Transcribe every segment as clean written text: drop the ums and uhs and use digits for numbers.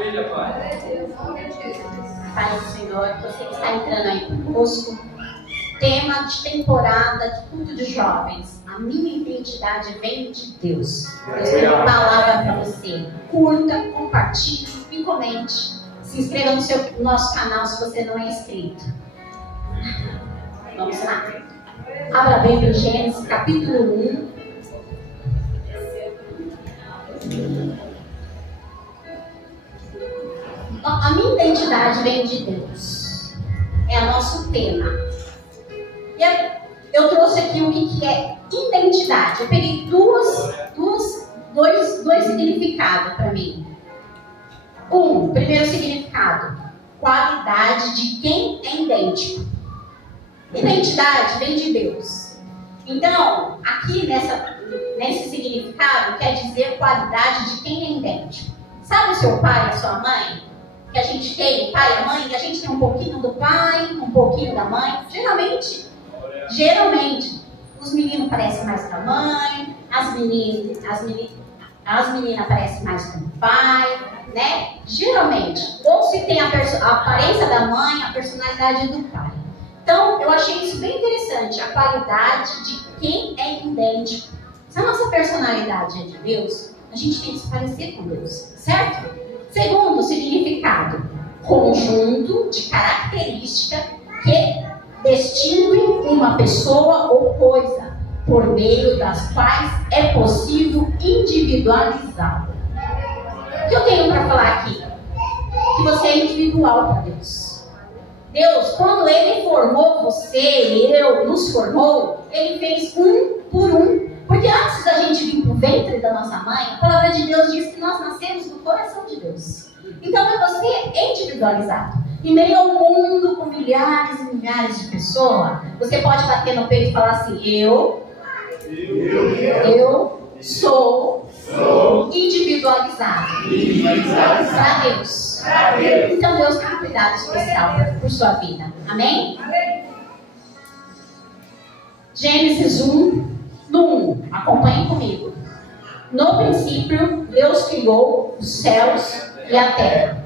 Maravilha, Pai. Pai do Senhor, você que está entrando aí conosco. Tema de temporada de culto de jovens. A minha identidade vem de Deus. Deus tem uma palavra para você. Curta, compartilhe e comente. Se inscreva no nosso canal se você não é inscrito. Vamos lá. Abra bem para Gênesis capítulo 1. A minha identidade vem de Deus. É o nosso tema. E eu trouxe aqui o que é identidade. Eu peguei dois significados para mim. Primeiro significado: qualidade de quem é idêntico. Identidade vem de Deus. Então, aqui nesse significado, quer dizer qualidade de quem é idêntico. Sabe o seu pai e a sua mãe? Que a gente tem o pai e a mãe, e a gente tem um pouquinho do pai, um pouquinho da mãe. Geralmente, os meninos parecem mais com a mãe, as meninas parecem mais com o pai, né? Geralmente, ou se tem a aparência da mãe, a personalidade do pai. Então, eu achei isso bem interessante, a qualidade de quem é idêntico. Se a nossa personalidade é de Deus, a gente tem que se parecer com Deus, certo? Segundo significado: conjunto de características que distingue uma pessoa ou coisa, por meio das quais é possível individualizá-la. O que eu tenho para falar aqui? Que você é individual para Deus. Deus, quando Ele formou você, nos formou, Ele fez um por um. Porque antes da gente vir para o ventre da nossa mãe, a palavra de Deus diz que nós nascemos do coração de Deus. Então é você individualizado. Em meio ao mundo com milhares e milhares de pessoas, você pode bater no peito e falar assim: eu sou individualizado para Deus. Então Deus tem um cuidado especial por sua vida. Amém? Gênesis 1. No 1, acompanhe comigo. No princípio, Deus criou os céus e a terra.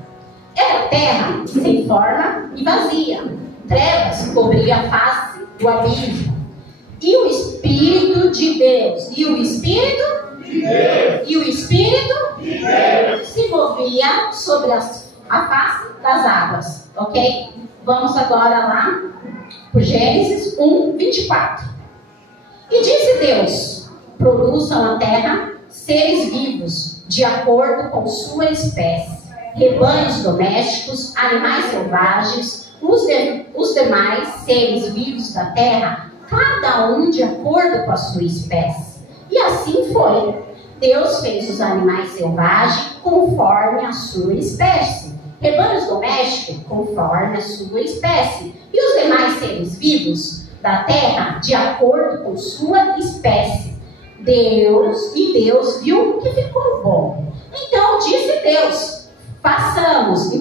Era a terra sem forma e vazia. Trevas cobriam a face do abismo. E o Espírito de Deus, se movia sobre a face das águas. Ok? Vamos agora lá por Gênesis 1, 24. E disse Deus: produzam a terra seres vivos, de acordo com sua espécie, rebanhos domésticos, animais selvagens, os demais seres vivos da terra, cada um de acordo com a sua espécie. E assim foi. Deus fez os animais selvagens conforme a sua espécie, rebanhos domésticos conforme a sua espécie, e os demais seres vivos da terra de acordo com sua espécie. Deus viu que ficou bom. Então disse Deus: façamos.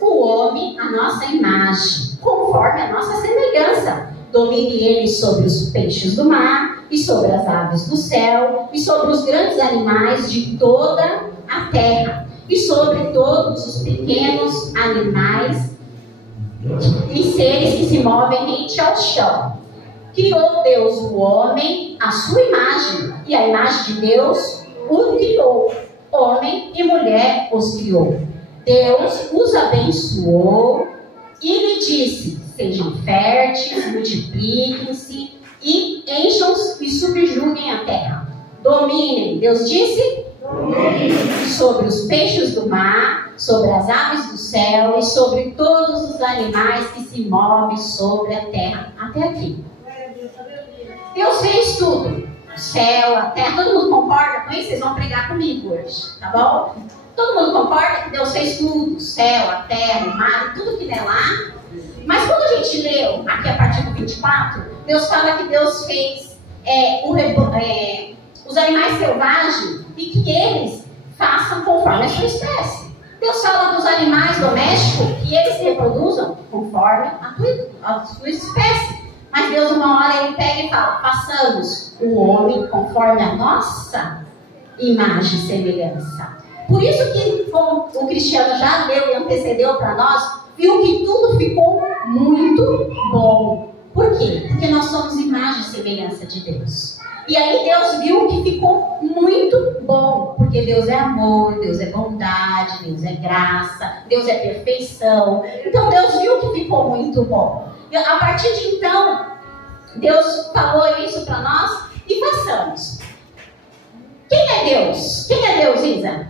O homem à nossa imagem, conforme a nossa semelhança. Domine ele sobre os peixes do mar, e sobre as aves do céu, e sobre os grandes animais de toda a terra, e sobre todos os pequenos animais e seres que se movem rente ao chão. Criou Deus o homem à sua imagem, e a imagem de Deus o criou. Homem e mulher os criou. Deus os abençoou e lhe disse: sejam férteis, multipliquem-se e encham-se e subjuguem a terra. Dominem, Deus disse, sobre os peixes do mar, sobre as aves do céu e sobre todos os animais que se movem sobre a terra. Até aqui. Deus fez tudo. O céu, a terra, todo mundo concorda com isso? Vocês vão pregar comigo hoje, tá bom? Todo mundo concorda que Deus fez tudo. O céu, a terra, o mar, tudo que der lá. Mas quando a gente leu aqui a partir do 24, Deus fala que Deus fez os animais selvagens e que eles façam conforme a sua espécie. Deus fala dos animais domésticos que eles se reproduzam conforme a sua espécie. Mas Deus, uma hora, Ele pega e fala: façamos o homem conforme a nossa imagem e semelhança. Por isso que, como o Cristiano já leu e antecedeu para nós, viu que tudo ficou muito bom. Por quê? Porque nós somos imagem e semelhança de Deus. E aí Deus viu que ficou muito bom, porque Deus é amor, Deus é bondade, Deus é graça, Deus é perfeição. Então Deus viu que ficou muito bom. E a partir de então, Deus falou isso para nós e façamos. Quem é Deus? Quem é Deus, Isa?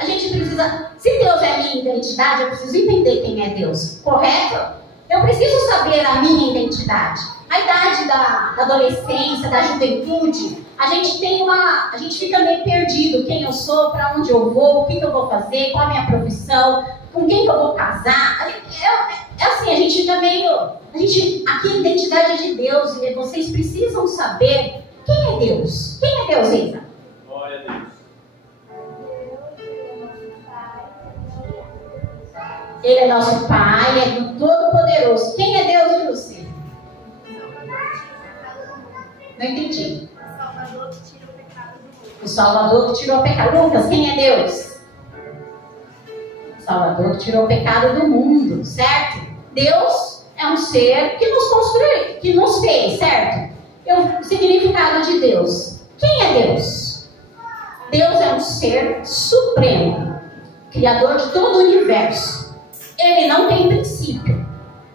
A gente precisa... Se Deus é a minha identidade, eu preciso entender quem é Deus, correto? Eu preciso saber a minha identidade. A idade da adolescência, da juventude, a gente fica meio perdido. Quem eu sou, para onde eu vou, o que eu vou fazer, qual a minha profissão, com quem que eu vou casar. Assim, a gente fica meio... aqui a identidade é de Deus e vocês precisam saber quem é Deus. Quem é Deus, Isa? Glória a Deus. Ele é nosso Pai, é do Todo-Poderoso. Quem é Deus, Lúcia? Não entendi. O Salvador que tirou o pecado. Lucas, quem é Deus? O Salvador que tirou o pecado do mundo, certo? Deus é um ser que nos construiu, que nos fez, certo? O significado de Deus. Quem é Deus? Deus é um ser supremo, criador de todo o universo. Ele não tem princípio,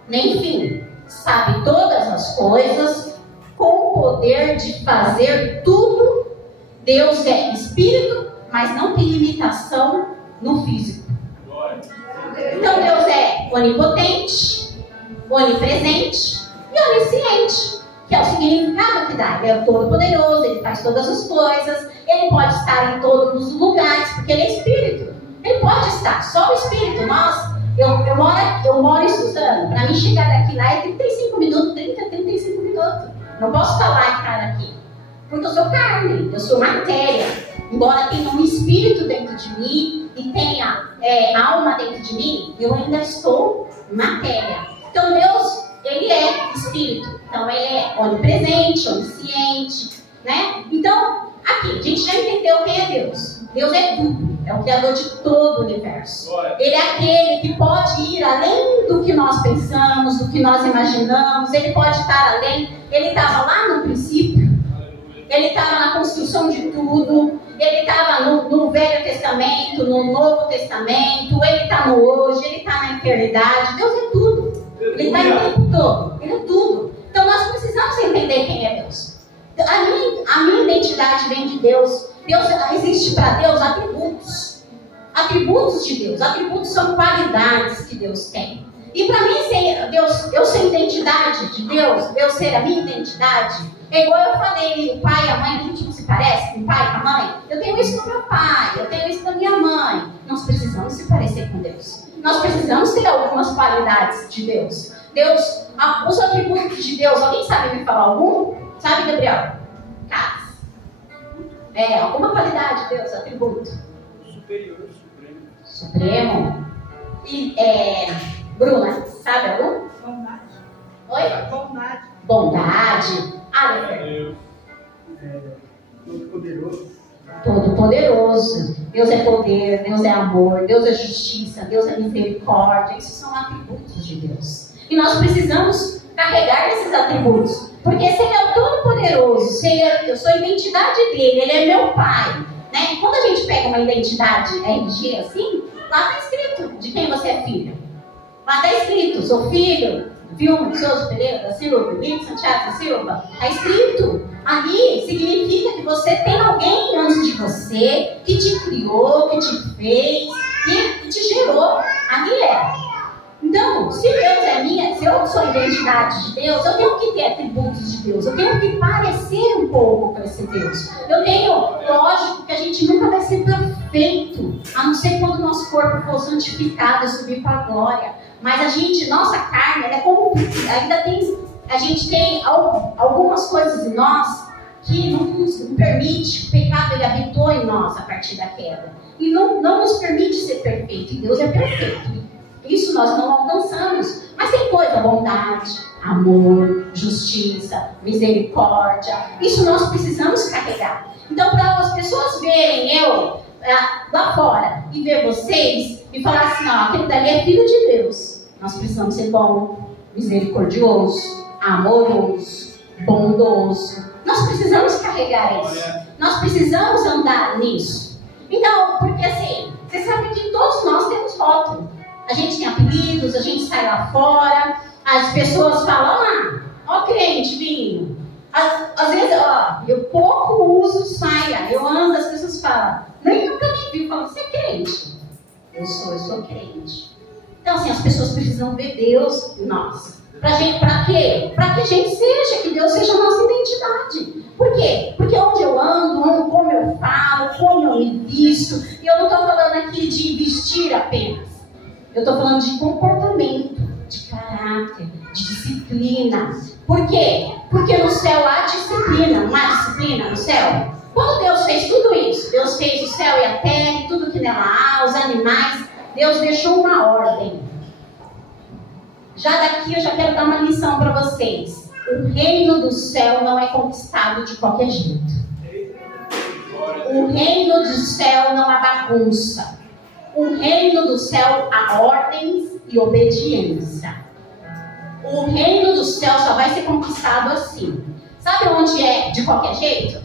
nem fim. Sabe todas as coisas, com o poder de fazer tudo. Deus é espírito, mas não tem limitação no físico. Então Deus é onipotente, onipresente e onisciente, que é o significado que dá. Ele é todo-poderoso, ele faz todas as coisas, ele pode estar em todos os lugares, porque ele é espírito. Ele pode estar, só o espírito. Eu moro em Suzano. Para mim chegar daqui lá é 35 minutos, 35 minutos. Não posso estar lá e estar aqui. Porque eu sou carne, eu sou matéria. Embora tenha um espírito dentro de mim e tenha alma dentro de mim, eu ainda estou matéria. Então Deus, ele é espírito. Então ele é onipresente, onisciente, né? Então, aqui, a gente já entendeu quem é Deus. Deus é tudo, é o criador de todo o universo. Ele é aquele que pode ir além do que nós pensamos, do que nós imaginamos. Ele pode estar além. Ele estava lá no princípio, ele estava na construção de tudo, ele estava no Velho Testamento, no Novo Testamento, ele está no hoje, ele está na eternidade. Deus é tudo, ele está o tempo todo, ele é tudo. Então nós precisamos entender quem é Deus. A minha identidade vem de Deus. Existe para Deus atributos. Atributos de Deus. Atributos são qualidades que Deus tem. E para mim, eu ser identidade de Deus, Deus ser a minha identidade, é igual eu falei, o pai e a mãe, a gente não se parece com o pai e com a mãe? Eu tenho isso com meu pai, eu tenho isso com a minha mãe. Nós precisamos se parecer com Deus. Nós precisamos ter algumas qualidades de Deus. Os atributos de Deus, alguém sabe me falar algum? Sabe, Gabriel? Alguma qualidade de Deus, atributo. Superior, Supremo. E, Bruna, sabe algum? Bondade. Oi? Bondade. Deus. Todo-poderoso. Todo-poderoso. Deus é poder, Deus é amor, Deus é justiça, Deus é misericórdia. Esses são atributos de Deus. E nós precisamos carregar esses atributos. Porque se Ele é o Todo-Poderoso, eu sou a identidade dele, Ele é meu Pai, né? E quando a gente pega uma identidade RG assim, lá está escrito de quem você é filho. Lá está escrito, sou filho, Vilma de Souza Pereira da Silva, Lito Santiago da Silva. Está escrito. Ali significa que você tem alguém antes de você, que te criou, que te fez, que te gerou. Ali é. Então, se Deus é minha, se eu sou a identidade de Deus, eu tenho que ter atributos de Deus, eu tenho que parecer um pouco com esse Deus. Lógico que a gente nunca vai ser perfeito, a não ser quando o nosso corpo for santificado e subir para a glória. Mas nossa carne, ela é como a gente tem algumas coisas em nós que não nos permite, o pecado ele habitou em nós a partir da queda. E não nos permite ser perfeito, e Deus é perfeito. Isso nós não alcançamos. Mas tem coisa, bondade, amor, justiça, misericórdia. Isso nós precisamos carregar. Então, para as pessoas verem eu lá fora e ver vocês e falar assim, ó, aquele dali é filho de Deus. Nós precisamos ser bom, misericordioso, amoroso, bondoso. Nós precisamos carregar isso. Nós precisamos andar nisso. Então, porque assim, você sabe que todos nós temos rótulo. A gente tem apelidos, a gente sai lá fora, as pessoas falam, ó crente vindo. Às vezes, eu pouco uso saia, eu ando, as pessoas falam, nunca me viu, falam, você é crente? Eu sou crente. Então, assim, as pessoas precisam ver Deus em nós. Pra quê? Pra que a gente seja, que Deus seja a nossa identidade. Por quê? Porque onde eu ando, como eu falo, como eu me visto, e eu não estou falando aqui de vestir apenas. Eu estou falando de comportamento, de caráter, de disciplina. Por quê? Porque no céu há disciplina, não há disciplina no céu? Quando Deus fez tudo isso, Deus fez o céu e a terra e tudo que nela há, os animais, Deus deixou uma ordem. Já daqui eu já quero dar uma lição para vocês. O reino do céu não é conquistado de qualquer jeito. O reino do céu não há bagunça. O reino do céu há ordens e obediência. O reino do céu só vai ser conquistado assim. Sabe onde é de qualquer jeito?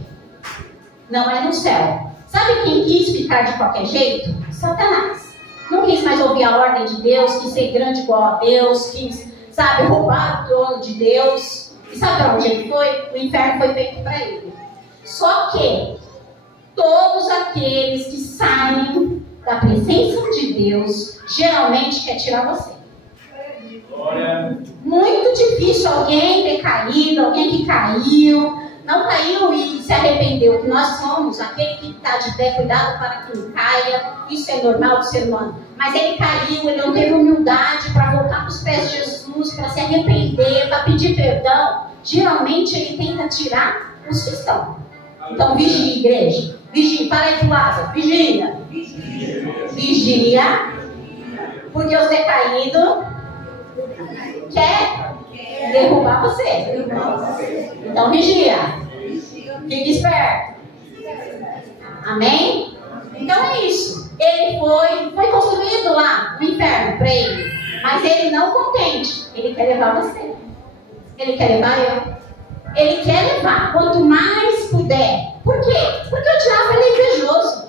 Não é no céu. Sabe quem quis ficar de qualquer jeito? Satanás. Não quis mais ouvir a ordem de Deus, quis ser grande igual a Deus, quis, roubar o trono de Deus. E sabe para onde ele foi? O inferno foi feito para ele. Só que todos aqueles que saem da presença de Deus, geralmente quer tirar você. Muito difícil alguém ter caído, alguém que caiu, não caiu e se arrependeu, que nós somos aquele que está de pé, cuidado para que não caia, isso é normal do ser humano. Mas ele caiu, ele não teve humildade para voltar para os pés de Jesus, para se arrepender, para pedir perdão. Geralmente ele tenta tirar os que estão. Então vigia, igreja. Vigia, para aí do lado. Vigia. Vigia. Porque os decaídos quer derrubar você. Então vigia. Fique esperto. Amém? Então é isso. Ele foi construído lá no inferno para ele. Mas ele não contente. Ele quer levar você. Ele quer levar eu. Ele quer levar quanto mais puder. Por quê? Porque o diabo é invejoso.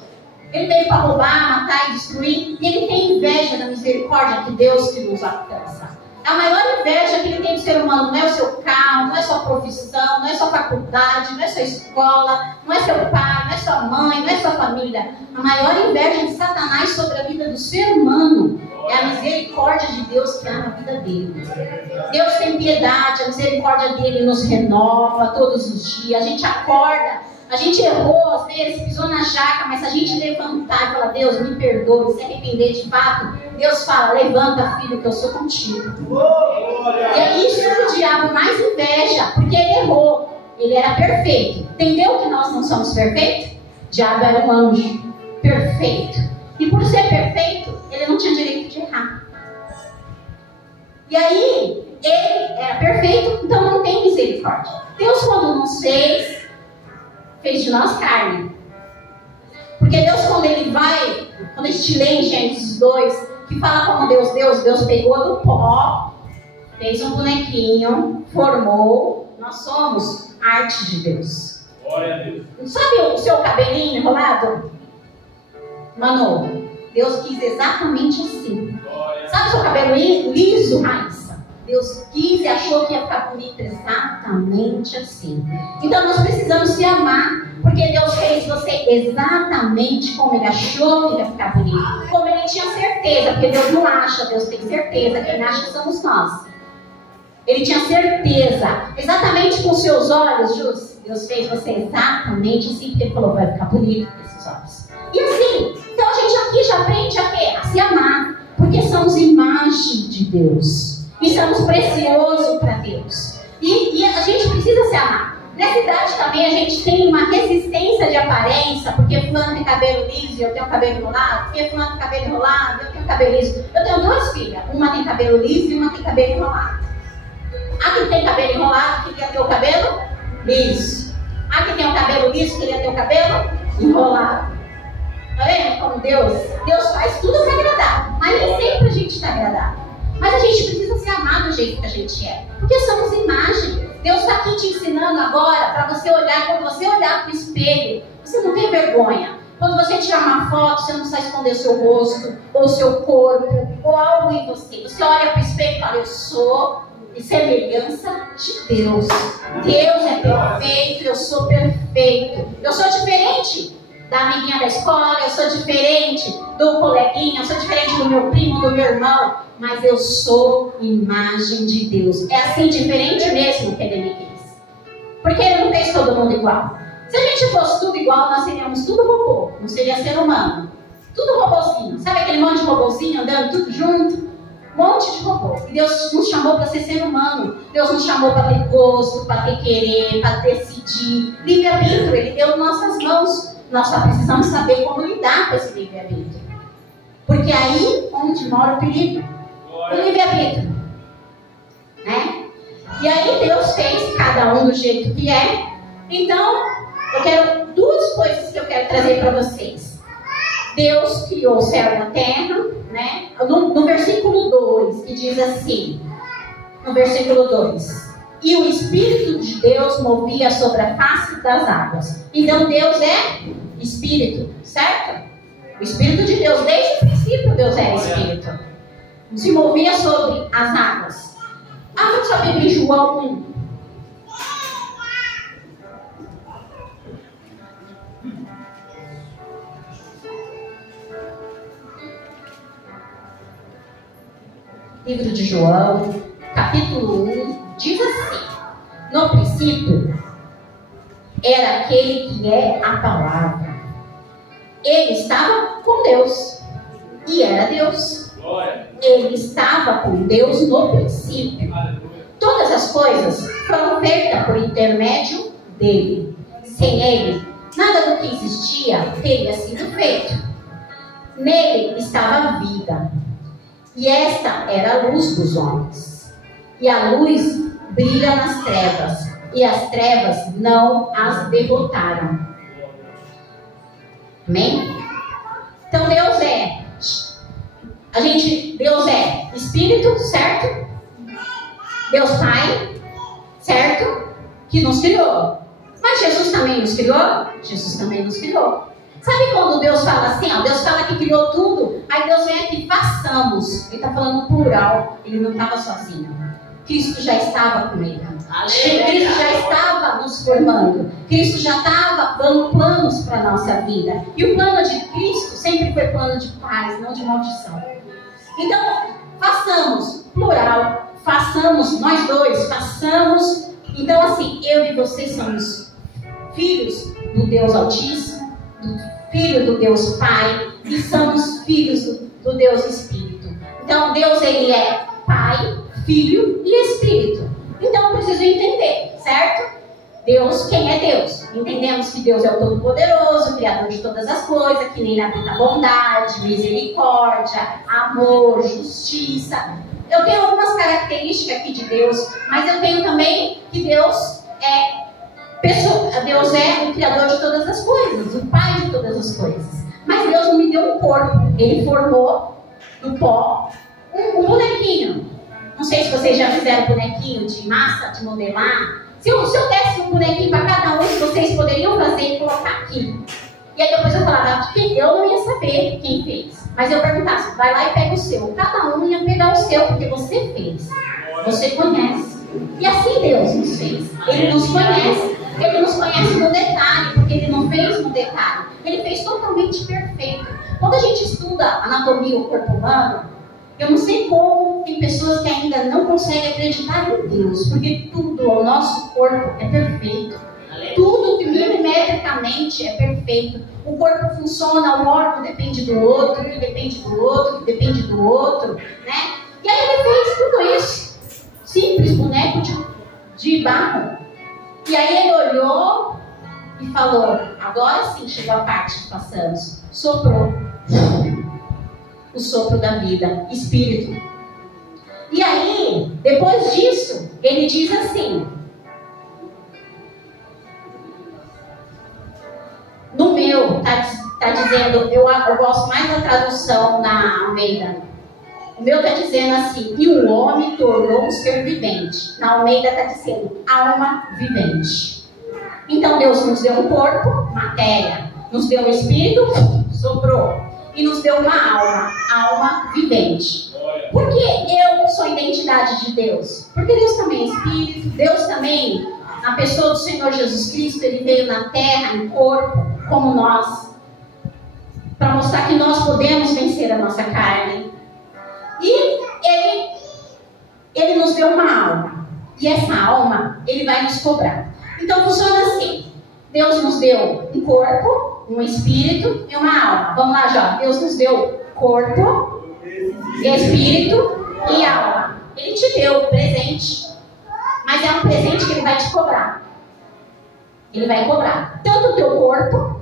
Ele veio para roubar, matar e destruir. E ele tem inveja da misericórdia que Deus que nos alcança. A maior inveja que ele tem do ser humano não é o seu carro, não é sua profissão, não é sua faculdade, não é sua escola, não é seu pai, não é sua mãe, não é sua família. A maior inveja de Satanás sobre a vida do ser humano é a misericórdia de Deus que há na vida dele. Deus tem piedade, a misericórdia dele nos renova todos os dias. A gente acorda, a gente errou às vezes, pisou na jaca, mas se a gente levantar e falar, Deus, me perdoe, se arrepender de fato, Deus fala, levanta, filho, que eu sou contigo. E é isso que o diabo mais inveja, porque ele errou, ele era perfeito. Entendeu que nós não somos perfeitos? O diabo era um anjo perfeito. E por ser perfeito, ele não tinha direito de errar. E aí, ele era perfeito, então não tem misericórdia. Deus, quando nos fez de nós carne. Porque Deus, quando a gente lê em Gênesis 2, que fala como Deus pegou do pó, fez um bonequinho, formou, nós somos arte de Deus. Glória a Deus. Sabe o seu cabelinho enrolado? Mano, Deus quis exatamente assim. Sabe o seu cabelo liso, Raíssa? Deus quis e achou que ia ficar bonito exatamente assim. Então nós precisamos se amar, porque Deus fez você exatamente como Ele achou que ia ficar bonito. Como Ele tinha certeza, porque Deus não acha, Deus tem certeza. Quem acha somos nós. Ele tinha certeza, exatamente com os seus olhos, Jus. Deus fez você exatamente assim, porque Ele falou, vai ficar bonito com esses olhos. E assim, então a gente aqui já aprende a quê? A se amar, porque somos imagem de Deus. E somos preciosos para Deus. E a gente precisa se amar. Nessa idade também a gente tem uma resistência de aparência, porque fulano tem cabelo liso e eu tenho cabelo enrolado, porque fulano tem cabelo enrolado e eu tenho cabelo liso. Eu tenho duas filhas, uma tem cabelo liso e uma tem cabelo enrolado. A que tem cabelo enrolado queria ter o cabelo liso. A que tem o cabelo liso queria ter o cabelo enrolado. Tá vendo como Deus faz tudo para agradar, mas nem sempre a gente está agradável. Mas a gente precisa ser amado do jeito que a gente é, porque somos imagem. Deus está aqui te ensinando agora para você olhar. Quando você olhar para o espelho, você não tem vergonha. Quando você tirar uma foto, você não precisa esconder o seu rosto, ou o seu corpo, ou algo em você. Você olha para o espelho e fala, eu sou semelhança de Deus. Deus é perfeito, eu sou perfeito. Eu sou diferente da amiguinha da escola, eu sou diferente do coleguinha, eu sou diferente do meu primo, do meu irmão, mas eu sou imagem de Deus. É assim, diferente mesmo que ele me quis. Porque ele não fez todo mundo igual. Se a gente fosse tudo igual, nós seríamos tudo robô, não seria ser humano. Tudo robôzinho. Sabe aquele monte de robôzinho andando tudo junto? Um monte de robô. E Deus nos chamou para ser humano. Deus nos chamou para ter gosto, para ter querer, para decidir. Livre-arbítrio, ele deu em nossas mãos. Nós só precisamos saber como lidar com esse livre-arbítrio. Porque aí onde mora o perigo. O livre-arbítrio. Né? E aí Deus fez cada um do jeito que é. Então, eu quero duas coisas que eu quero trazer para vocês. Deus criou o céu e a terra, né? No versículo 2, que diz assim, no versículo 2, e o Espírito de Deus movia sobre a face das águas. Então Deus é Espírito, certo? O Espírito de Deus, desde o princípio Deus era Espírito. Se movia sobre as águas. Abra sua Bíblia em João 1. Livro de João, capítulo 1, diz assim: no princípio era aquele que é a palavra. Ele estava com Deus e era Deus. Ele estava com Deus no princípio. Todas as coisas foram feitas por intermédio dele. Sem ele, nada do que existia teria sido feito. Nele estava a vida. E esta era a luz dos homens. E a luz brilha nas trevas, e as trevas não as derrotaram. Amém? Então Deus é Deus é Espírito, certo? Deus Pai, certo? Que nos criou. Mas Jesus também nos criou? Jesus também nos criou. Sabe quando Deus fala assim, ó, Deus fala que criou tudo, aí Deus vem aqui, façamos. Ele está falando plural, ele não estava sozinho. Cristo já estava com ele. Cristo já estava nos formando. Cristo já estava dando planos para a nossa vida. E o plano de Cristo sempre foi plano de paz, não de maldição. Então, façamos, plural, façamos, nós dois, façamos. Então, assim, eu e você somos filhos do Deus Altíssimo, filho do Deus Pai, e somos filhos do Deus Espírito. Então Deus, ele é Pai, Filho e Espírito. Então eu preciso entender, certo? Deus, quem é Deus? Entendemos que Deus é o Todo-Poderoso, Criador de todas as coisas, que nele habita bondade, misericórdia, amor, justiça. Eu tenho algumas características aqui de Deus, mas eu tenho também que Deus é Deus é o Criador de todas as coisas, o Pai de todas as coisas. Mas Deus não me deu um corpo. Ele formou do pó um bonequinho. Não sei se vocês já fizeram bonequinho de massa, de modelar. Se eu desse um bonequinho para cada um, vocês poderiam fazer e colocar aqui. E aí depois eu falava, eu não ia saber quem fez. Mas eu perguntasse, vai lá e pega o seu. Cada um ia pegar o seu, porque você fez. Você conhece. E assim Deus nos fez. Ele nos conhece. Ele nos conhece no detalhe, porque ele não fez no detalhe. Ele fez totalmente perfeito. Quando a gente estuda anatomia do corpo humano, eu não sei como tem pessoas que ainda não conseguem acreditar em Deus, porque tudo ao nosso corpo é perfeito. Tudo milimetricamente é perfeito. O corpo funciona, o órgão depende do outro, que depende do outro, que depende do outro, né? E aí ele fez tudo isso. Simples boneco de barro. E aí ele olhou e falou, agora sim chegou a parte que passamos. Soprou. O sopro da vida, espírito. E aí, depois disso, ele diz assim, no meu, tá dizendo, eu gosto mais da tradução na Almeida. O meu está dizendo assim, e o homem tornou um ser vivente. Na Almeida está dizendo, alma vivente. Então Deus nos deu um corpo, matéria, nos deu um espírito, soprou, e nos deu uma alma vivente. Por que eu sou a identidade de Deus? Porque Deus também é espírito, Deus também, na pessoa do Senhor Jesus Cristo, ele veio na terra, em corpo, como nós, para mostrar que nós podemos vencer a nossa carne. E ele nos deu uma alma. E essa alma, ele vai nos cobrar. Então funciona assim. Deus nos deu um corpo, um espírito e uma alma. Vamos lá, Jó. Deus nos deu corpo, espírito e alma. Ele te deu presente. Mas é um presente que ele vai te cobrar. Ele vai cobrar tanto o teu corpo,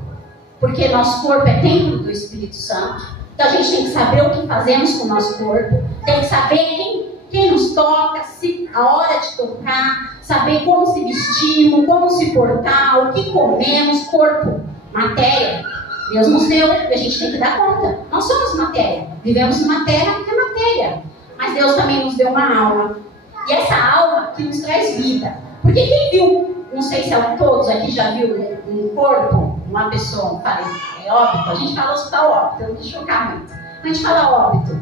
porque nosso corpo é templo do Espírito Santo. Então a gente tem que saber o que fazemos com o nosso corpo, tem que saber quem nos toca, a hora de tocar, saber como se vestimos, como se portar, o que comemos, corpo, matéria. Deus nos deu e a gente tem que dar conta. Nós somos matéria, vivemos numa terra que é matéria, mas Deus também nos deu uma alma. E essa alma que nos traz vida. Porque quem viu, não sei se todos aqui já viu um corpo, uma pessoa, é óbito, a gente fala hospital óbito, eu não vou chocar muito. A gente fala óbito.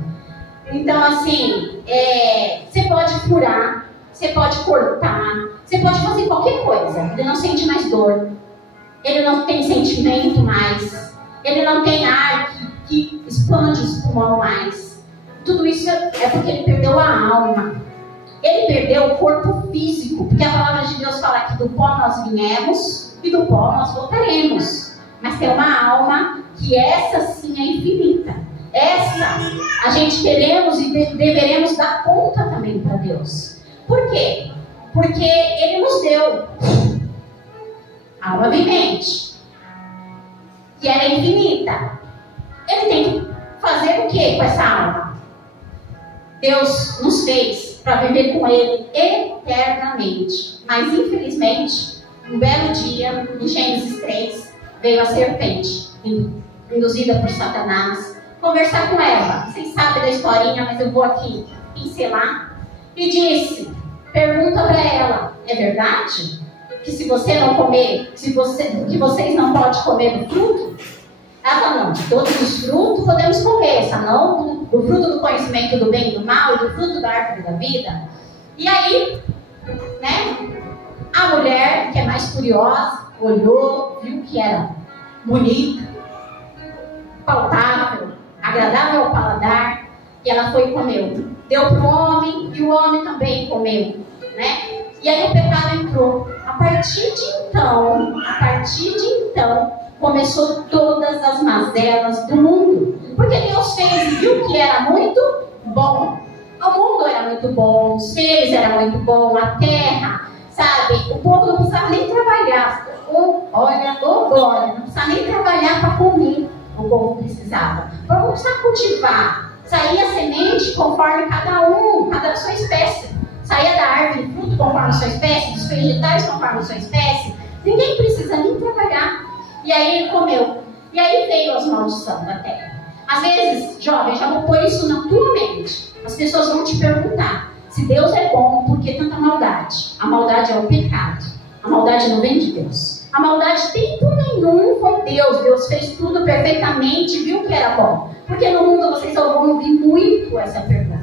Então, assim, você pode furar, você pode cortar, você pode fazer qualquer coisa. Ele não sente mais dor, ele não tem sentimento mais, ele não tem ar que expande os pulmões mais. Tudo isso é porque ele perdeu a alma. Ele perdeu o corpo físico, porque a palavra de Deus fala que do pó nós viemos e do pó nós voltaremos. Mas tem uma alma que essa sim é infinita. Essa a gente queremos e deveremos dar conta também para Deus. Por quê? Porque Ele nos deu alma vivente. E ela é infinita. Ele tem que fazer o que com essa alma? Deus nos fez para viver com Ele eternamente. Mas infelizmente, um belo dia, em Gênesis 3, veio a serpente, induzida por Satanás, conversar com Eva. Vocês sabem da historinha, mas eu vou aqui pincelar. E disse, pergunta para ela, é verdade? Que se você não comer, que vocês não podem comer do fruto? Ela falou, não, de todos os frutos podemos comer, só não do fruto do conhecimento do bem e do mal e do fruto da árvore da vida. E aí, né, a mulher, que é mais curiosa, olhou, viu que era bonita, palpável, agradável ao paladar, e ela foi e comeu. Deu para o homem e o homem também comeu, né? E aí o pecado entrou. A partir de então, começou todas as mazelas do mundo. Porque Deus fez e viu que era muito bom. O mundo era muito bom, os seres eram muito bons, a terra, sabe? O povo não precisava nem trabalhar. Olha, glória, não precisava nem trabalhar para comer. O povo precisava. Não precisava cultivar. Saía semente conforme cada sua espécie. Saía da árvore fruto conforme a sua espécie, dos vegetais conforme a sua espécie. Ninguém precisa nem trabalhar. E aí ele comeu. E aí veio as maldições da terra. Às vezes, jovem, já vou pôr isso na tua mente. As pessoas vão te perguntar, se Deus é bom, por que tanta maldade? A maldade é o pecado. A maldade não vem de Deus. A maldade, tempo nenhum, foi Deus. Deus fez tudo perfeitamente, viu que era bom. Porque no mundo vocês vão ouvir muito essa pergunta.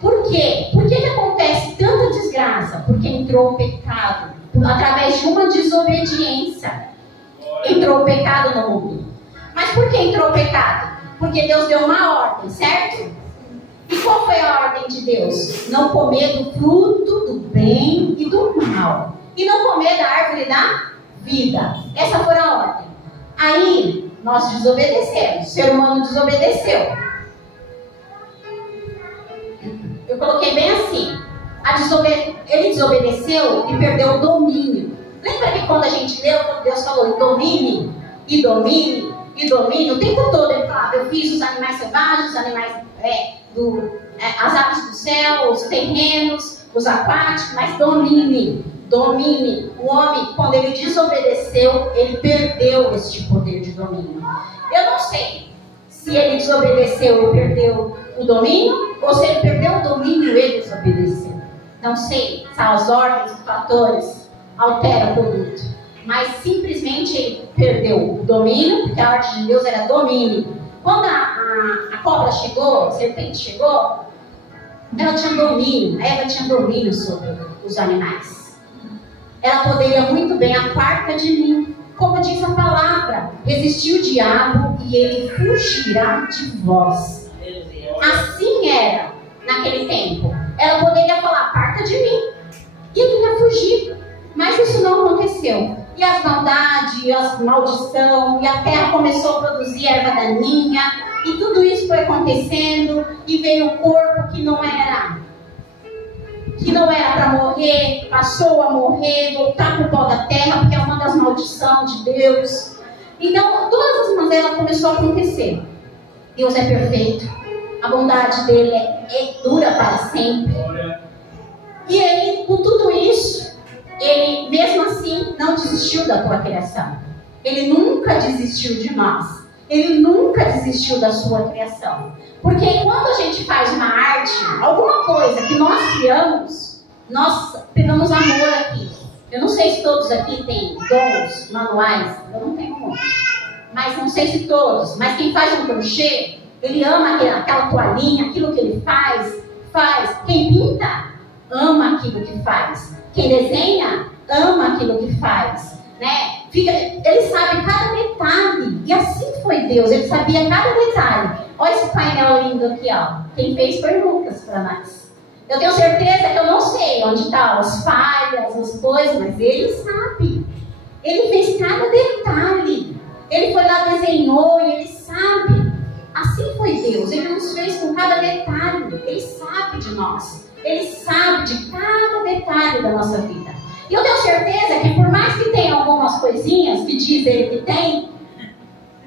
Por quê? Por que acontece tanta desgraça? Porque entrou o pecado. Através de uma desobediência. Entrou o pecado no mundo. Mas por que entrou o pecado? Porque Deus deu uma ordem, certo? E qual foi a ordem de Deus? Não comer do fruto do bem e do mal. E não comer da árvore da vida. Essa foi a ordem. Aí, nós desobedecemos. O ser humano desobedeceu. Eu coloquei bem assim. Ele desobedeceu e perdeu o domínio. Lembra que quando a gente leu, Deus falou domine, e domine, e domine, o tempo todo ele falava, eu fiz os animais selvagens, os animais as aves do céu, os terrenos, os aquáticos, mas domine. O homem, quando ele desobedeceu, ele perdeu este poder de domínio. Eu não sei se ele desobedeceu e perdeu o domínio, ou se ele perdeu o domínio e ele desobedeceu. Não sei se as ordens e fatores alteram tudo. Mas simplesmente ele perdeu o domínio, porque a ordem de Deus era domínio. Quando a cobra chegou, a serpente chegou, ela tinha domínio, a Eva tinha domínio sobre os animais. Ela poderia muito bem, aparta de mim. Como diz a palavra, resistiu o diabo e ele fugirá de vós. Assim era naquele tempo. Ela poderia falar, aparta de mim. E ele ia fugir. Mas isso não aconteceu. E as maldades, e as maldição, e a terra começou a produzir erva daninha. E tudo isso foi acontecendo. E veio o corpo que não era para morrer, passou a morrer, voltar para o pó da terra, porque é uma das maldições de Deus. Então, todas as maneiras começou a acontecer. Deus é perfeito, a bondade dele dura para sempre. E ele, com tudo isso, ele mesmo assim não desistiu da tua criação. Ele nunca desistiu de nós. Ele nunca desistiu da sua criação. Porque quando a gente faz uma arte, alguma coisa que nós criamos, nós pegamos amor aqui. Eu não sei se todos aqui têm dons manuais, eu não tenho muito. Mas não sei se todos. Mas quem faz um crochê, ele ama aquela toalhinha, aquilo que ele faz. Quem pinta, ama aquilo que faz. Quem desenha, ama aquilo que faz. Né? Ele sabe cada detalhe. E assim foi Deus, ele sabia cada detalhe. Olha esse painel lindo aqui, ó. Quem fez foi Lucas para nós. Eu tenho certeza que eu não sei onde estão as falhas, as coisas, mas ele sabe. Ele fez cada detalhe. Ele foi lá, desenhou e ele sabe. Assim foi Deus. Ele nos fez com cada detalhe. Ele sabe de nós. Ele sabe de cada detalhe da nossa vida. E eu tenho certeza que por mais que tenha algumas coisinhas que diz ele que tem,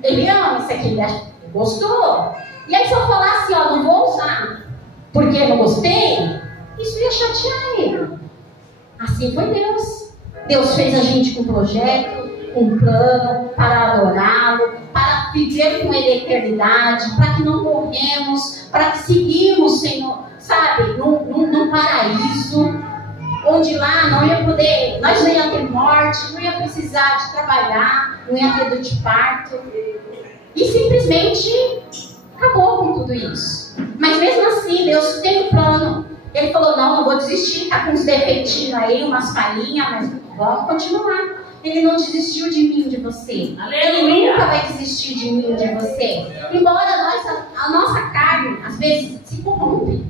ele ama isso aqui, ele gostou. E aí se eu falar assim, ó, não vou usar porque eu não gostei, isso ia chatear ele. Assim foi Deus. Deus fez a gente com um projeto, com um plano, para adorá-lo, para viver com ele a eternidade, para que não morremos, para que seguimos, Senhor, sabe, num paraíso, onde lá não ia poder, nós não ia ter morte, não ia precisar de trabalhar, não ia ter dor de parto. E simplesmente acabou com tudo isso. Mas mesmo assim, Deus tem um plano. Ele falou, não vou desistir, tá com uns defeitinhos aí, umas falhinhas, mas vamos continuar. Ele não desistiu de mim, de você. Aleluia. Ele nunca vai desistir de mim, de você. Embora a nossa carne, às vezes, se corrompe.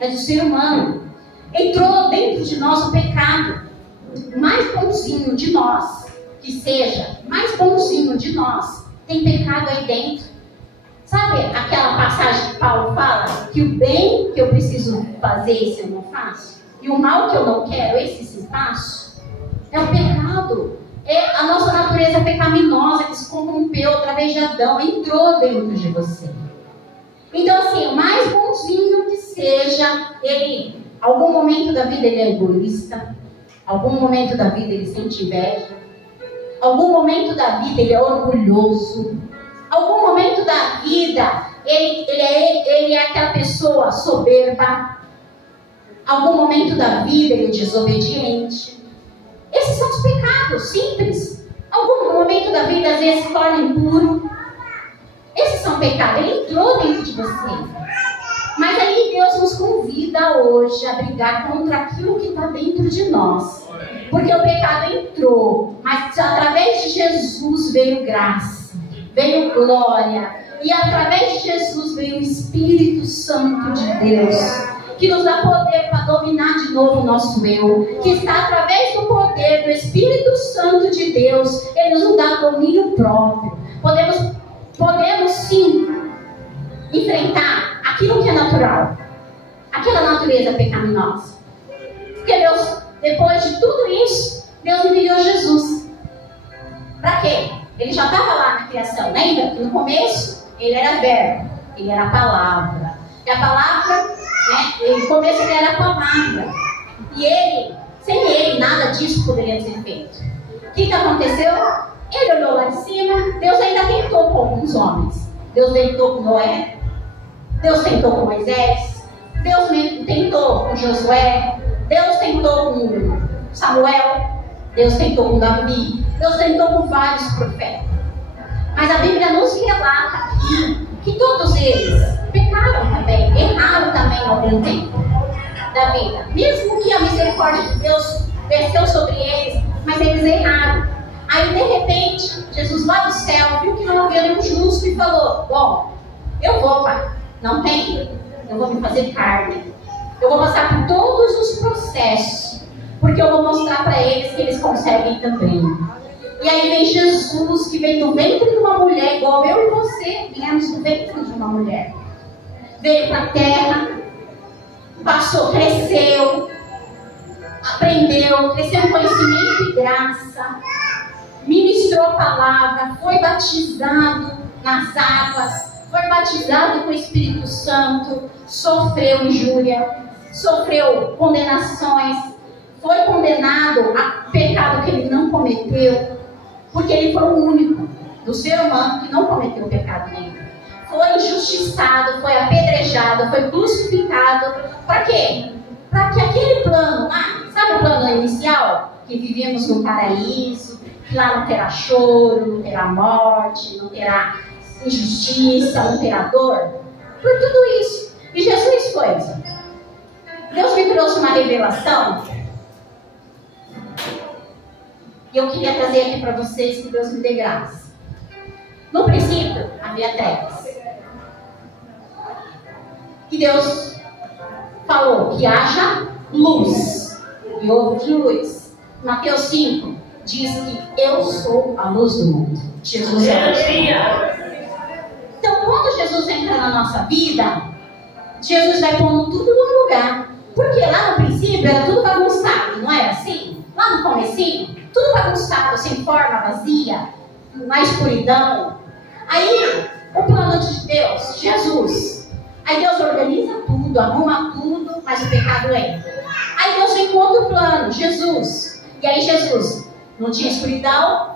É do ser humano. Entrou dentro de nós o pecado. Mais bonzinho de nós, que seja, mais bonzinho de nós, tem pecado aí dentro. Sabe aquela passagem que Paulo fala? Que o bem que eu preciso fazer, esse eu não faço. E o mal que eu não quero, esse sim faço. É o pecado. É a nossa natureza pecaminosa que se corrompeu através de Adão, entrou dentro de você. Então assim, o mais bonzinho que seja, ele, algum momento da vida ele é egoísta, algum momento da vida ele sente inveja, algum momento da vida ele é orgulhoso, algum momento da vida ele é aquela pessoa soberba, algum momento da vida ele é desobediente. Esses são os pecados simples. Algum momento da vida às vezes se torna impuro. Esses são pecados. Ele entrou dentro de você. Mas aí Deus nos convida hoje a brigar contra aquilo que está dentro de nós. Porque o pecado entrou, mas através de Jesus veio graça, veio glória. E através de Jesus veio o Espírito Santo de Deus, que nos dá poder para dominar de novo o nosso eu, que está através do poder do Espírito Santo de Deus, ele nos dá domínio próprio. Podemos sim enfrentar aquilo que é natural, aquela natureza pecaminosa. Porque Deus, depois de tudo isso, Deus enviou Jesus. Para quê? Ele já estava lá na criação, lembra? Que no começo, ele era verbo, ele era a palavra. E a palavra, né? No começo ele era a palavra. E ele, sem ele, nada disso poderia ser feito. O que aconteceu? Ele olhou lá de cima, Deus ainda tentou com alguns homens. Deus tentou com Noé, Deus tentou com Moisés, Deus tentou com Josué, Deus tentou com Samuel, Deus tentou com Davi, Deus tentou com vários profetas. Mas a Bíblia nos relata aqui que todos eles pecaram também, erraram também em algum tempo da vida. Mesmo que a misericórdia de Deus desceu sobre eles, mas eles erraram. Aí, de repente, Jesus lá do céu viu que não havia nenhum justo e falou: bom, eu vou, Pai, não tem, eu vou me fazer carne. Eu vou passar por todos os processos, porque eu vou mostrar para eles que eles conseguem também. E aí vem Jesus, que vem do ventre de uma mulher, igual eu e você, viemos do ventre de uma mulher. Veio para a terra, passou, cresceu, aprendeu, cresceu em conhecimento e graça, ministrou a palavra, foi batizado nas águas, foi batizado com o Espírito Santo, sofreu injúria, sofreu condenações, foi condenado a pecado que ele não cometeu, porque ele foi o único do ser humano que não cometeu pecado nenhum. Foi injustiçado, foi apedrejado, foi crucificado. Para quê? Para que aquele plano lá, sabe o plano inicial? Que vivíamos no paraíso, que lá não terá choro, não terá morte, não terá injustiça, não terá dor. Por tudo isso. E Jesus foi. Deus me trouxe uma revelação. E eu queria trazer aqui para vocês, que Deus me dê graça. No princípio, havia trevas. E Deus falou que haja luz. E houve luz. Mateus 5 diz que eu sou a luz do mundo. Jesus é a luz do mundo. Então, quando Jesus entra na nossa vida, Jesus vai pondo tudo no lugar. Porque lá no princípio era tudo bagunçado, não era assim? Lá no comecinho, tudo bagunçado, sem forma, vazia, na escuridão. Aí, o plano de Deus, Jesus. Aí Deus organiza tudo, arruma tudo, mas o pecado entra. Aí Deus vem com outro plano, Jesus. E aí Jesus não tinha escuridão,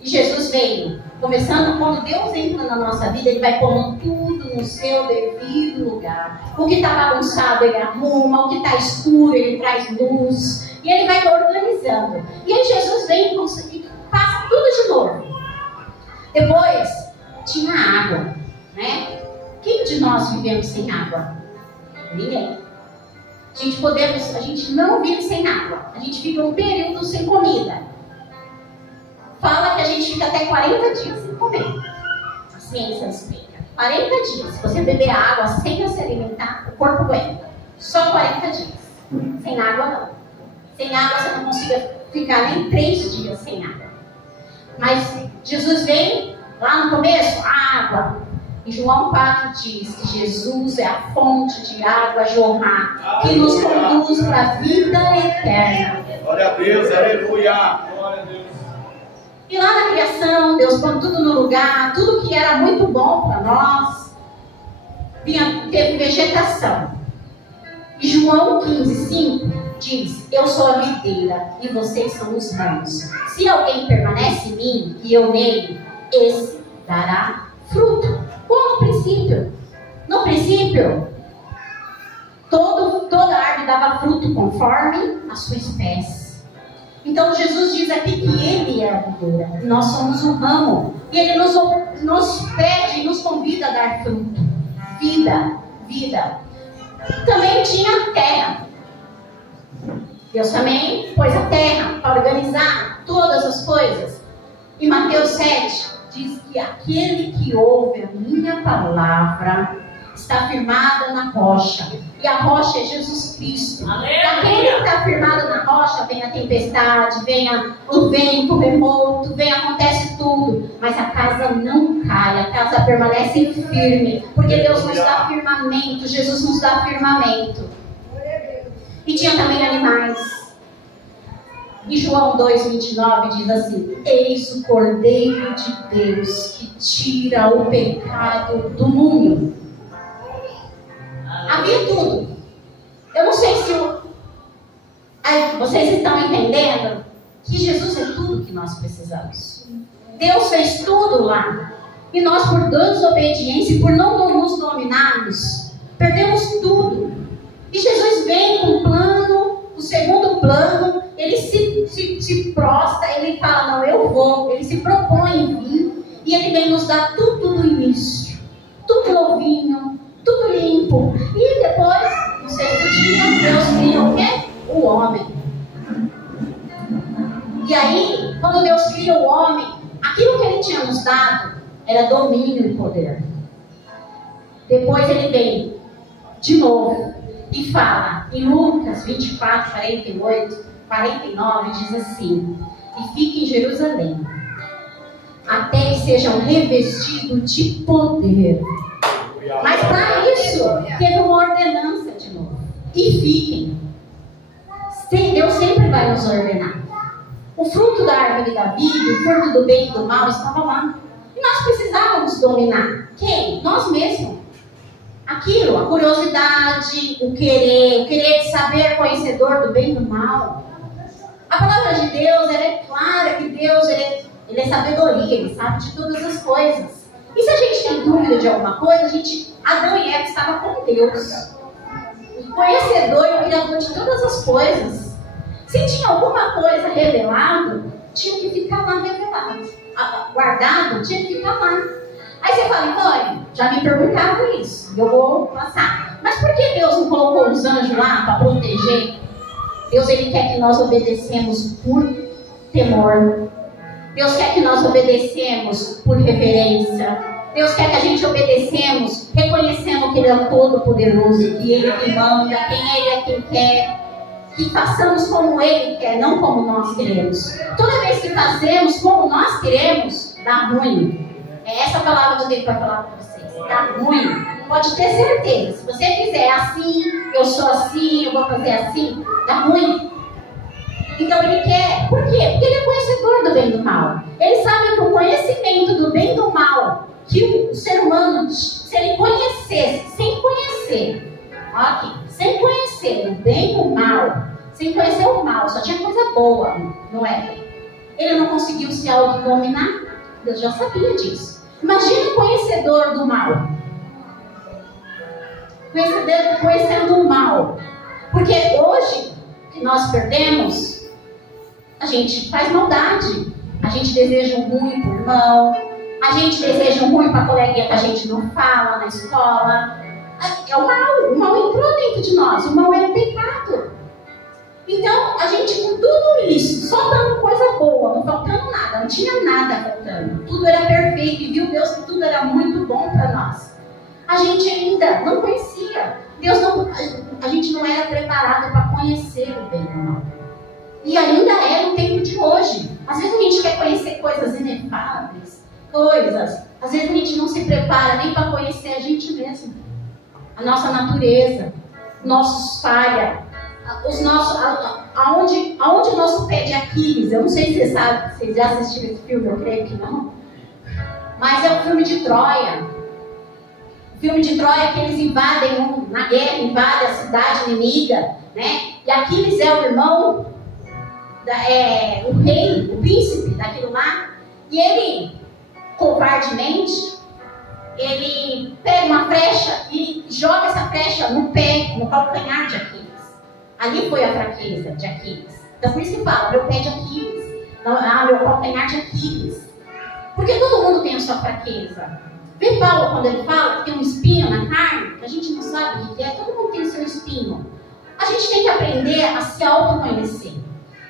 e Jesus veio. Começando, quando Deus entra na nossa vida, Ele vai pondo tudo no seu devido lugar. O que está bagunçado, Ele arruma. O que está escuro, Ele traz luz. E Ele vai organizando. E aí Jesus vem e passa tudo de novo. Depois, tinha água, né? Quem de nós vivemos sem água? Ninguém. A gente não vive sem água. A gente fica um período sem comida. Fala que a gente fica até 40 dias sem comer. A ciência explica. 40 dias. Se você beber água sem se alimentar, o corpo aguenta. Só 40 dias. Sem água, não. Sem água, você não consiga ficar nem 3 dias sem água. Mas Jesus vem, lá no começo, a água. E João 4 diz que Jesus é a fonte de água a jorrar, que nos conduz para a vida eterna. Glória a Deus, aleluia. Glória a Deus. E lá na criação, Deus põe tudo no lugar, tudo que era muito bom para nós, teve vegetação. E João 15:5 diz: eu sou a videira e vocês são os ramos. Se alguém permanece em mim e eu nele, esse dará fruto. Como no princípio? No princípio, toda árvore dava fruto conforme a sua espécie. Então Jesus diz aqui que Ele é a videira, nós somos o ramo. E Ele nos pede e nos convida a dar fruto. Vida. Também tinha a terra. Deus também pôs a terra para organizar todas as coisas. Em Mateus 7 diz que aquele que ouve a minha palavra está firmado na rocha. E a rocha é Jesus Cristo. Aquele que está firmado na rocha, vem a tempestade, vem o vento, o remoto, acontece tudo. Mas a casa não cai, a casa permanece firme. Porque Deus nos dá firmamento, Jesus nos dá firmamento. E tinha também animais. E João 2,29 diz assim: eis o Cordeiro de Deus que tira o pecado do mundo. Havia tudo. Eu não sei se vocês estão entendendo que Jesus é tudo que nós precisamos. Deus fez tudo lá. E nós, por desobediência e por não nos dominarmos, perdemos tudo. E Jesus vem com um plano, o segundo plano, ele se prostra, ele fala, não, eu vou. Ele se propõe em vir e ele vem nos dar tudo do início. Tudo novinho, tudo limpo. E depois, no sexto dia, Deus cria o quê? O homem. E aí, quando Deus cria o homem, aquilo que ele tinha nos dado era domínio e poder. Depois ele vem de novo e fala, em Lucas 24, 49, diz assim: e fique em Jerusalém, até que sejam revestidos de poder. Mas para isso, teve uma ordenança de novo. E fiquem. Deus sempre vai nos ordenar. O fruto da árvore da vida, o fruto do bem e do mal estava lá. E nós precisávamos dominar. Quem? Nós mesmos. Aquilo, a curiosidade, o querer de saber, conhecedor do bem e do mal. A palavra de Deus, ela é clara que Deus, ele é sabedoria, ele sabe de todas as coisas. E se a gente tem dúvida de alguma coisa, Adão e Eva estavam com Deus. O conhecedor e o criador de todas as coisas. Se tinha alguma coisa revelada, tinha que ficar lá revelado. Guardado, tinha que ficar lá. Aí você fala, então, já me perguntaram isso, eu vou passar. Mas por que Deus não colocou os anjos lá para proteger? Deus, ele quer que nós obedecemos por temor. Deus quer que nós obedecemos por reverência. Deus quer que a gente obedecemos reconhecendo que Ele é todo poderoso, que Ele que manda, quem Ele é quem quer. Que façamos como Ele quer, não como nós queremos. Toda vez que fazemos como nós queremos, dá ruim. É essa palavra que eu tenho para falar para vocês. Dá ruim. Pode ter certeza. Se você fizer assim, eu sou assim, eu vou fazer assim, dá ruim. Então Ele quer. Por quê? Porque Ele é conhecedor do bem e do mal. Ele sabe que o conhecimento do bem e do mal, que o ser humano, se ele conhecesse, sem conhecer, aqui, sem conhecer o bem e o mal, sem conhecer o mal, só tinha coisa boa, não é? Ele não conseguiu se autodominar. Deus já sabia disso. Imagina o conhecedor do mal. Conhecendo o mal. Porque hoje, que nós perdemos, a gente faz maldade. A gente deseja um ruim para o irmão. A gente deseja um ruim para a coleguinha que a gente não fala na escola. É o mal. O mal entrou dentro de nós. O mal é o pecado. Então, a gente com tudo isso, só dando coisa boa, não faltando nada, não tinha nada faltando. Tudo era perfeito e viu Deus que tudo era muito bom para nós. A gente ainda não conhecia. A gente não era preparado para conhecer o bem e o mal. E ainda é no tempo de hoje. Às vezes a gente quer conhecer coisas inefáveis, às vezes a gente não se prepara nem para conhecer a gente mesmo. A nossa natureza, nossos falhas. Aonde o nosso pé de Aquiles, eu não sei se vocês sabem, vocês já assistiram esse filme, eu creio que não, mas é o filme de Troia. O filme de Troia que eles invadem, na guerra, invadem a cidade inimiga, né? E Aquiles é o irmão, o rei, o príncipe daquilo lá, e ele, covardemente, ele pega uma flecha e joga essa flecha no pé, no calcanhar de Aquiles. Ali foi a fraqueza de Aquiles. Então por isso que fala, meu pé de Aquiles. Meu calcanhar de Aquiles. Porque todo mundo tem a sua fraqueza. Vê Paulo quando ele fala que tem um espinho na carne, que a gente não sabe o que é, todo mundo tem o seu espinho. A gente tem que aprender a se autoconhecer.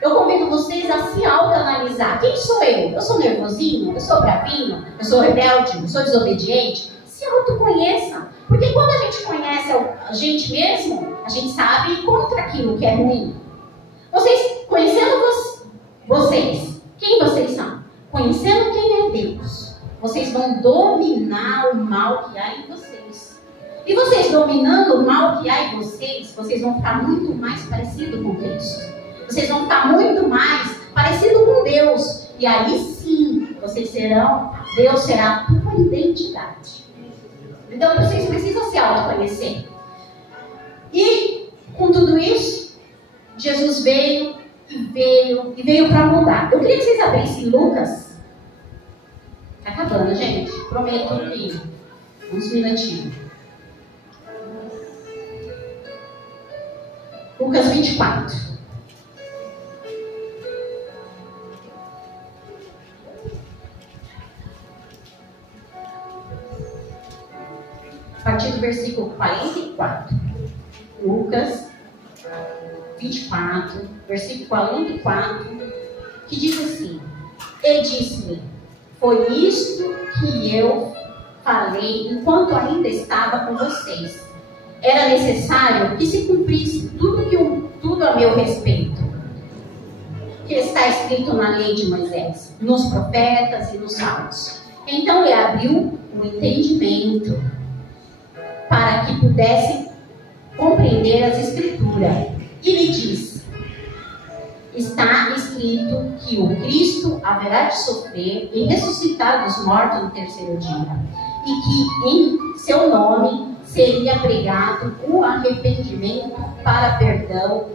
Eu convido vocês a se autoanalisar. Quem sou eu? Eu sou nervosinho? Eu sou bravinho? Eu sou rebelde? Eu sou desobediente? Se autoconheça. Porque quando a gente conhece a gente mesmo, a gente sabe contra aquilo que é ruim. Vocês, conhecendo vocês, quem vocês são? Conhecendo quem é Deus, vocês vão dominar o mal que há em vocês. E vocês dominando o mal que há em vocês, vocês vão ficar muito mais parecido com Cristo. Vocês vão ficar muito mais parecido com Deus. E aí sim, Deus será a tua identidade. Então vocês precisam se autoconhecer. E com tudo isso, Jesus veio para mudar. Eu queria que vocês abrissem Lucas. Tá acabando, gente. Prometo que uns minutinhos. Lucas 24. A partir do versículo 44. Lucas 24, versículo 44, que diz assim: E disse-me, foi isto que eu falei enquanto ainda estava com vocês. Era necessário que se cumprisse tudo a meu respeito, que está escrito na lei de Moisés, nos profetas e nos salmos. Então ele abriu o entendimento para que pudessem compreender as escrituras. E lhe disse: está escrito que o Cristo haverá de sofrer e ressuscitar dos mortos no terceiro dia, e que em seu nome seria pregado o arrependimento para perdão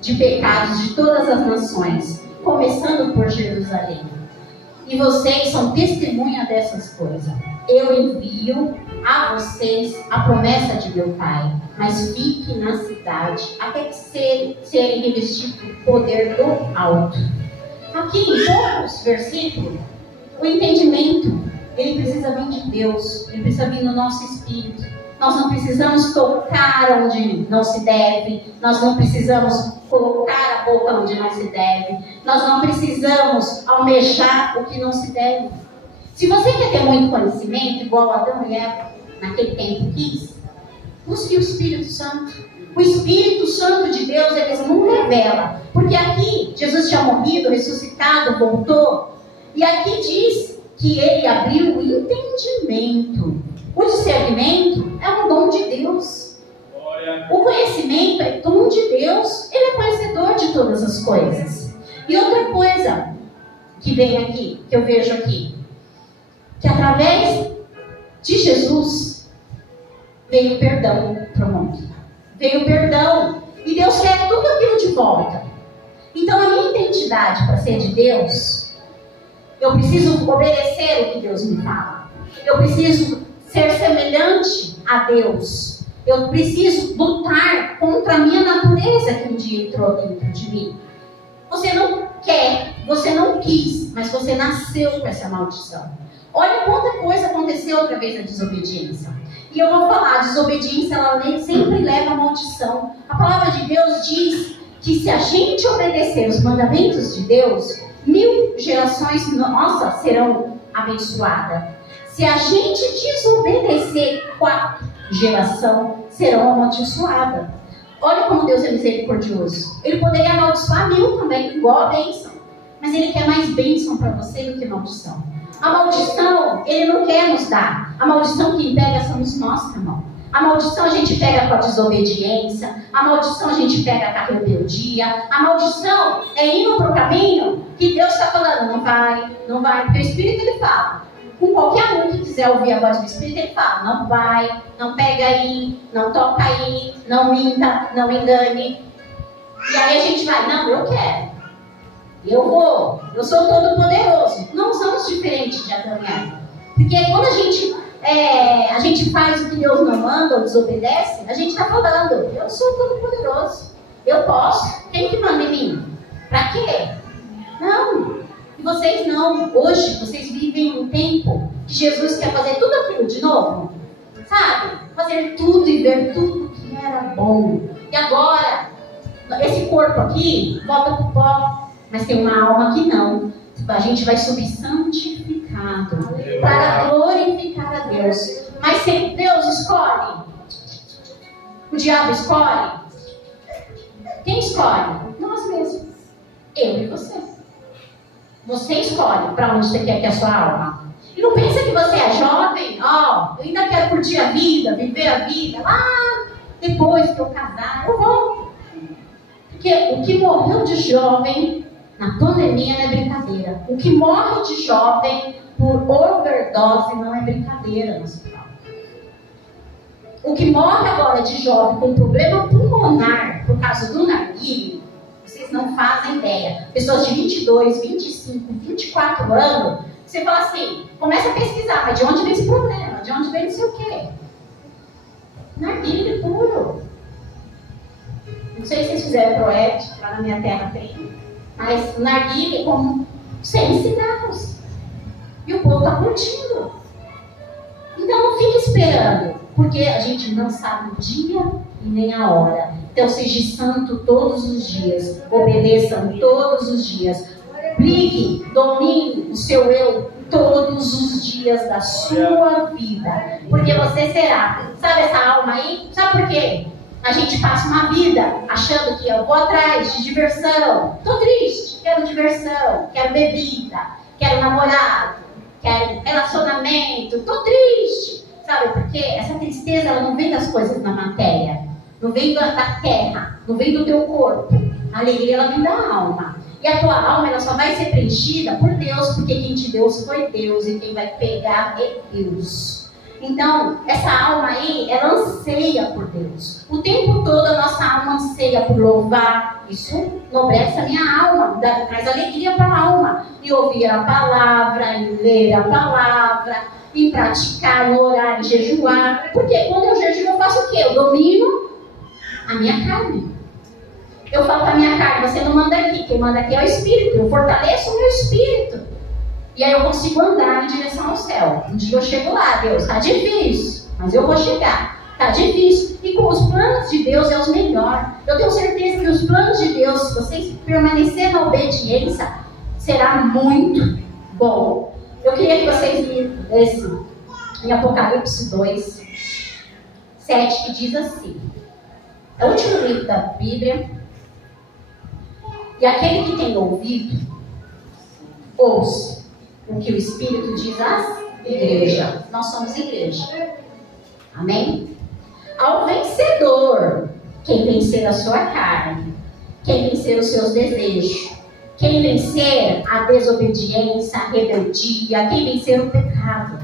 de pecados de todas as nações, começando por Jerusalém. E vocês são testemunha dessas coisas. Eu envio a vocês a promessa de meu Pai, mas fiquem na cidade até que serem revestidos do poder do alto. Aqui em poucos versículos, o entendimento, ele precisa vir de Deus, ele precisa vir no nosso espírito. Nós não precisamos tocar onde não se deve, nós não precisamos colocar a boca onde não se deve, nós não precisamos almejar o que não se deve. Se você quer ter muito conhecimento, igual Adão e Eva naquele tempo quis, busque o Espírito Santo. O Espírito Santo de Deus, ele não revela. Porque aqui, Jesus tinha morrido, ressuscitado, voltou. E aqui diz que ele abriu o entendimento. O discernimento é um dom de Deus. O conhecimento é dom de Deus. Ele é conhecedor de todas as coisas. E outra coisa que vem aqui, que eu vejo aqui, que através de Jesus veio perdão para o mundo. Veio perdão. E Deus quer tudo aquilo de volta. Então a minha identidade para ser de Deus, eu preciso obedecer o que Deus me fala. Eu preciso ser semelhante a Deus. Eu preciso lutar contra a minha natureza que um dia entrou dentro de mim. Você não quer, você não quis, mas você nasceu com essa maldição. Olha quanta coisa aconteceu através da desobediência. E eu vou falar, a desobediência ela sempre leva a maldição. A palavra de Deus diz que se a gente obedecer os mandamentos de Deus, 1000 gerações nossas serão abençoadas. Se a gente desobedecer, 4 gerações serão amaldiçoadas. Olha como Deus é misericordioso. Ele poderia amaldiçoar 1000 também, igual a bênção. Mas Ele quer mais bênção para você do que maldição. A maldição, Ele não quer nos dar. A maldição quem pega somos nós, irmão. A maldição a gente pega com a desobediência. A maldição a gente pega com a rebeldia. A maldição é indo para o caminho que Deus está falando. Não vai, não vai. Porque o Espírito ele fala. Com qualquer um que quiser ouvir a voz do Espírito, ele fala. Não vai, não pega aí, não toca aí, não minta, não engane. E aí a gente vai, não, eu quero. Eu vou, eu sou todo poderoso. Não somos diferentes de Adão e Eva. Porque quando a gente faz o que Deus não manda ou desobedece, a gente está falando, eu sou todo poderoso. Eu posso. Quem que manda em mim? Pra quê? Não. E vocês não. Hoje, vocês vivem um tempo que Jesus quer fazer tudo aquilo de novo. Sabe? Fazer tudo e ver tudo que era bom. E agora, esse corpo aqui, volta pro pó. Mas tem uma alma que não. A gente vai subir santificado para glorificar a Deus. Mas se Deus escolhe, o diabo escolhe. Quem escolhe? Nós mesmos. Eu e você. Você escolhe para onde você quer que é a sua alma. E não pensa que você é jovem, ó, eu ainda quero curtir a vida, viver a vida. Lá, depois que eu casar, eu volto. Porque o que morreu de jovem na pandemia não é brincadeira. O que morre de jovem por overdose não é brincadeira no hospital. O que morre agora de jovem com problema pulmonar por causa do narguilé, vocês não fazem ideia. Pessoas de 22, 25, 24 anos, você fala assim, começa a pesquisar, mas de onde vem esse problema? De onde vem não sei o quê? Narguilé puro. Não sei se vocês fizeram ProEd, lá na minha terra tem, mas o narguilé é como 100 cigarros. E o povo está curtindo. Então não fique esperando, porque a gente não sabe o dia e nem a hora. Então seja santo todos os dias, obedeçam todos os dias, brigue, domine o seu eu todos os dias da sua vida, porque você será. Sabe essa alma aí? Sabe por quê? A gente passa uma vida achando que eu vou atrás de diversão. Tô triste, quero diversão, quero bebida, quero namorado, quero relacionamento, tô triste. Sabe por quê? Essa tristeza ela não vem das coisas na matéria, não vem da terra, não vem do teu corpo. A alegria ela vem da alma. E a tua alma ela só vai ser preenchida por Deus, porque quem te deu foi Deus e quem vai pegar é Deus. Então, essa alma aí, ela anseia por Deus. O tempo todo a nossa alma anseia por louvar. Isso nobrece a minha alma, traz alegria para a alma. E ouvir a palavra, e ler a palavra, e praticar, orar, e jejuar. Porque quando eu jejuo, eu faço o quê? Eu domino a minha carne. Eu falo para a minha carne, você não manda aqui, quem manda aqui é o Espírito. Eu fortaleço o meu Espírito. E aí eu consigo andar em direção ao céu. Um dia eu chego lá, Deus, tá difícil, mas eu vou chegar. Tá difícil. E com os planos de Deus é os melhores. Eu tenho certeza que os planos de Deus, se vocês permanecerem na obediência, será muito bom. Eu queria que vocês lessem em Apocalipse 2, 7, que diz assim. É o último livro da Bíblia. E aquele que tem ouvido, ouça o que o Espírito diz às igrejas. Nós somos igreja. Amém? Ao vencedor, quem vencer a sua carne, quem vencer os seus desejos, quem vencer a desobediência, a rebeldia, quem vencer o pecado,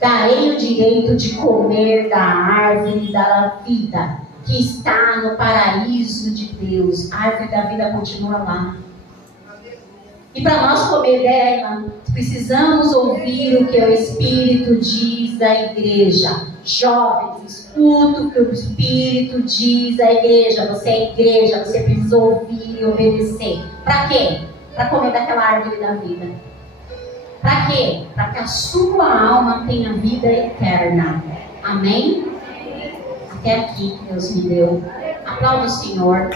darei o direito de comer da árvore da vida, que está no paraíso de Deus. A árvore da vida continua lá. E para nós comer dela, precisamos ouvir o que o Espírito diz à igreja. Jovens, escuta o que o Espírito diz à igreja. Você é igreja, você precisa ouvir e obedecer. Para quê? Para comer daquela árvore da vida. Para quê? Para que a sua alma tenha vida eterna. Amém? Até aqui que Deus me deu. Aplauda o Senhor.